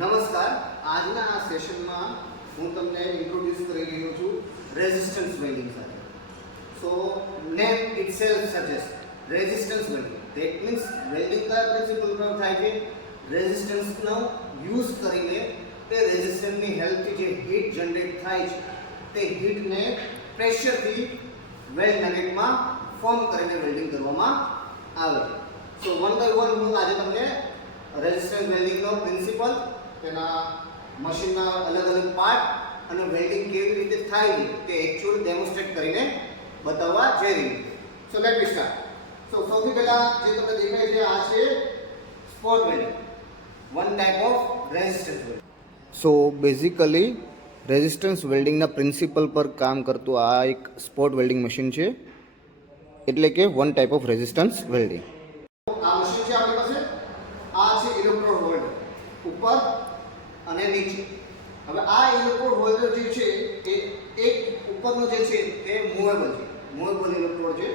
નમસ્કાર. આજના આ સેશનમાં હું તમને ઇન્ટ્રોડ્યુસ કરી રહ્યો છું રેઝિસ્ટન્સ વેલ્ડિંગ સાથે. So name itself suggest resistance welding. That means welding કયા પ્રિન્સિપલ પર થાય છે? રેઝિસ્ટન્સનો યુઝ કરીને તે રેઝિસ્ટન્સની હેલ્પથી જે હીટ જનરેટ થાય છે તે હીટને પ્રેશરથી વેલ્ડ નગેટમાં ફોર્મ કરીને વેલ્ડિંગ કરવામાં આવે છે. સો વન બાય વન હું આજે તમને રેઝિસ્ટન્સ વેલ્ડિંગનો પ્રિન્સિપલ, તેના મશીનના અલગ અલગ પાર્ટ અને વેલ્ડિંગ કેવી રીતે થાય છે તે એકચ્યુઅલ ડેમોન્સ્ટ્રેટ કરીને બતાવવા જઈ રહ્યું છું. So let me start. સો સૌથી પહેલા જે તમને દેખાય છે આ છે spot welding, one type of resistance welding. So basically resistance વેલ્ડિંગના પ્રિન્સિપલ પર કામ કરતું આ એક સ્પોટ વેલ્ડિંગ મશીન છે, એટલે કે one type of resistance welding. આ મશીન છે આપણી પાસે. આ છે ઇલેક્ટ્રોડ હોલ્ડર, ઉપર અને નીચે. હવે આ ઇલેક્ટ્રોડ હોલ્ડર જે છે એ એક ઉપરનો જે છે તે મૂવેબલ છે, મૂવેબલ ઇલેક્ટ્રોડ છે,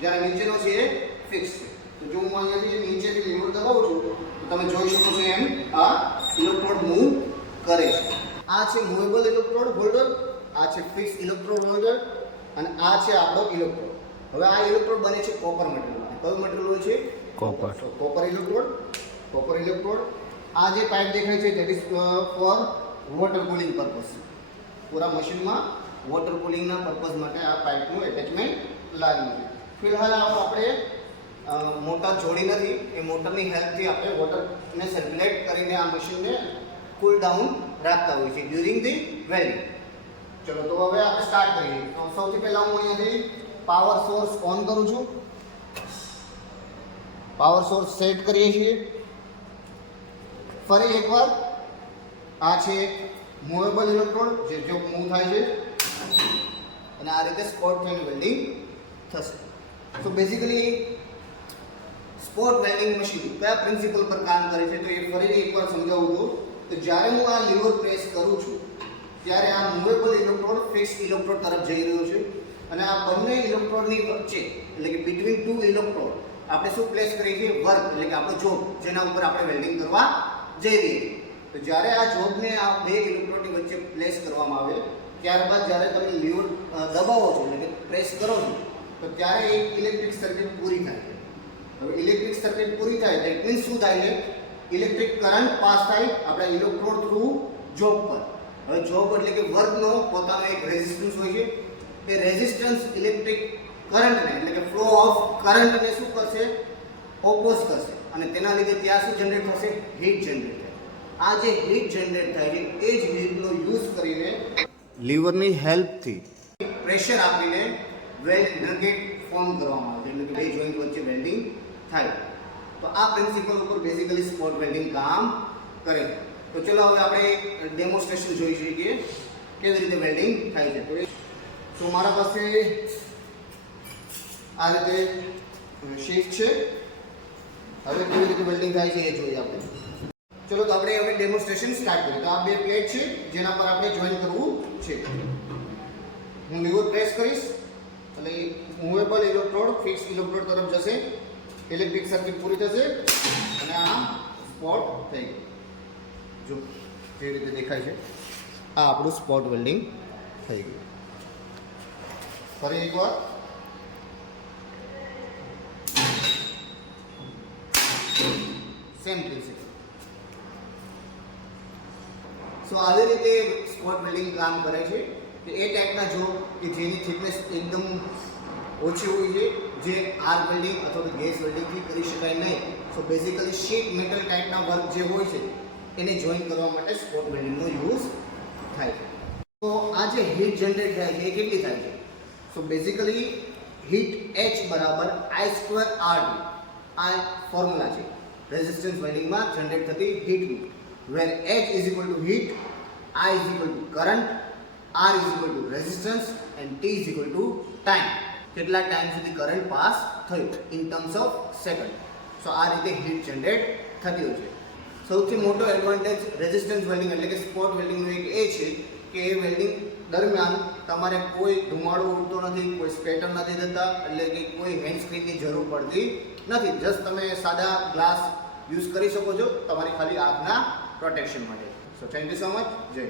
જ્યારે નીચેનો છે એ ફિક્સ છે. તો જો હું અહીંયાથી નીચેથી લીવર દબાવું છું તો તમે જોઈ શકો છો એમ આ ઇલેક્ટ્રોડ મૂવ કરે છે. આ છે મૂવેબલ ઇલેક્ટ્રોડ હોલ્ડર, આ છે ફિક્સ ઇલેક્ટ્રોડ હોલ્ડર અને આ છે આપણો ઇલેક્ટ્રોડ. હવે આ ઇલેક્ટ્રોડ બને છે કોપર મટીરિયલ. કયું મટીરિયલ હોય છે? Copper. Copper electrode, copper electrode. આ જે પાઇપ દેખાય છે that is four water cooling purpose. પૂરા મશીનમાં વોટર કુલિંગના પર્પઝ માટે આ પાઇપનું એટેચમેન્ટ લાગ્યું છે. ફિલહાલ આપણે મોટર જોડી નથી, એ મોટરની હેલ્પથી આપણે વોટરને સર્ક્યુલેટ કરીને આ મશીનને કુલ ડાઉન રાખતા હોઈએ છીએ ડ્યુરિંગ ધી વેલ્ડિંગ. ચલો તો હવે આપણે સ્ટાર્ટ કરીએ. તો સૌથી પહેલાં હું અહીંયાથી પાવર સોર્સ ઓન કરું છું. પાવર સોર્સ સેટ કરીએ છીએ. ફરી એકવાર આ છે મૂવેબલ ઇલેક્ટ્રોડ જે મૂવ થાય છે અને આ રીતે સ્પોટ થઈને વેલ્ડિંગ થશે. So basically spot welding machine કયા પ્રિન્સિપલ પર કામ કરે છે તો એ ફરીથી એકવાર સમજાવું છું. તો જ્યારે હું આ લીવર પ્રેસ કરું છું ત્યારે આ મૂવેબલ ઇલેક્ટ્રોડ ફિક્સ ઇલેક્ટ્રોડ તરફ જઈ રહ્યો છે અને આ બંને ઇલેક્ટ્રોડની વચ્ચે એટલે કે બિટવીન ટુ ઇલેક્ટ્રોડ આપણે શું પ્લેસ કરીએ છીએ? વર્ક, એટલે કે આપણો જોબ, જેના ઉપર આપણે વેલ્ડિંગ કરવા જઈ રહી છે. તો જ્યારે આ જોબને આ બે ઇલેક્ટ્રોડની વચ્ચે પ્લેસ કરવામાં આવે ત્યારબાદ જ્યારે તમે લીવર દબાવો છો એટલે કે પ્રેસ કરો છો તો ત્યારે એક ઇલેક્ટ્રિક સર્કિટ પૂરી થાય છે. હવે ઇલેક્ટ્રિક સર્કિટ પૂરી થાય દેટ મીન્સ શું થાય છે? ઇલેક્ટ્રિક કરંટ પાસ થાય આપણા ઇલેક્ટ્રોડ થ્રુ જોબ પર. હવે જોબ એટલે કે વર્કનો પોતાનો એક રેઝિસ્ટન્સ હોય છે. એ રેઝિસ્ટન્સ ઇલેક્ટ્રિક કરંટને એટલે કે ફ્લો ઓફ કરંટને શું કરશે? ઓપોઝ કરશે અને તેના લીધે ત્યાં શું જનરેટ થશે? હીટ જનરેટ થાય. આ જે હીટ જનરેટ થાય છે એ જ હીટનો યુઝ કરીને લીવરની હેલ્પથી પ્રેશર આપીને વેલ્ડ નગેટ ફોર્મ કરવામાં આવે છે, એટલે કે બે જોઈન્ટ વચ્ચે વેલ્ડિંગ થાય. તો આ પ્રિન્સિપલ ઉપર બેઝિકલી સ્પોટ વેલ્ડિંગ કામ કરે. તો ચલો હવે આપણે ડેમોન્સ્ટ્રેશન જોઈ શકીએ કેવી રીતે વેલ્ડિંગ થાય છે. તો મારા પાસે આ રીતે શીટ છે. હવે કેવી રીતે વેલ્ડિંગ થાય છે એ જોઈએ આપણે. ચલો તો આપણે હવે ડેમોન્સ્ટ્રેશન સ્ટાર્ટ કરીએ. તો આ બે પ્લેટ છે જેના પર આપણે જોઈન કરવું છે. હું લીવર પ્રેસ કરીશ એટલે મૂવેબલ ઇલેક્ટ્રોડ ફિક્સ ઇલેક્ટ્રોડ તરફ જશે, ઇલેક્ટ્રિક સર્કિટ પૂરી થશે અને આ સ્પોટ થઈ ગયું. જો કેવી રીતે દેખાય છે, આ આપણું સ્પોટ વેલ્ડિંગ થઈ ગયું. ફરી એકવાર સેમ પ્રિન્સિપલ. સો આવી રીતે સ્પોટ વેલ્ડિંગ કામ કરે છે. કે એ ટાઈપના જોબ કે જેની થિકનેસ એકદમ ઓછી હોય છે, જે આર્ક વેલ્ડિંગ અથવા તો ગેસ વેલ્ડિંગથી કરી શકાય નહીં. સો બેઝિકલી શીટ મેટલ ટાઈપના વર્ક જે હોય છે એને જોઈન કરવા માટે સ્પોટ વેલ્ડિંગનો યુઝ થાય છે. તો આ જે હીટ જનરેટ થાય છે એ કેટલી થાય છે? સો બેઝિકલી હીટ H બરાબર I² R. આ ફોર્મ્યુલા છે રેઝિસ્ટન્સ વેલ્ડિંગમાં જનરેટ થતી હીટનું, વેર H is equal to heat, I is equal to current, R is equal to resistance and T is equal to time. કેટલા ટાઈમ સુધી current pass થયો in terms of second. સો આ રીતે heat generate થતી હોય છે. સૌથી મોટો એડવાન્ટેજ રેઝિસ્ટન્સ વેલ્ડિંગ એટલે કે સ્પોટ વેલ્ડિંગનો એક એ છે કે એ વેલ્ડિંગ દરમિયાન તમારે કોઈ ધુમાડો ઉડતો નથી, કોઈ સ્પેટર નથી થતા, એટલે કે કોઈ હેન્ડ સ્ક્રીનની જરૂર પડતી નથી. જસ્ટ તમે સાદા ગ્લાસ યુઝ કરી શકો છો તમારી ખાલી આંખના પ્રોટેક્શન માટે. So thank you so much. જય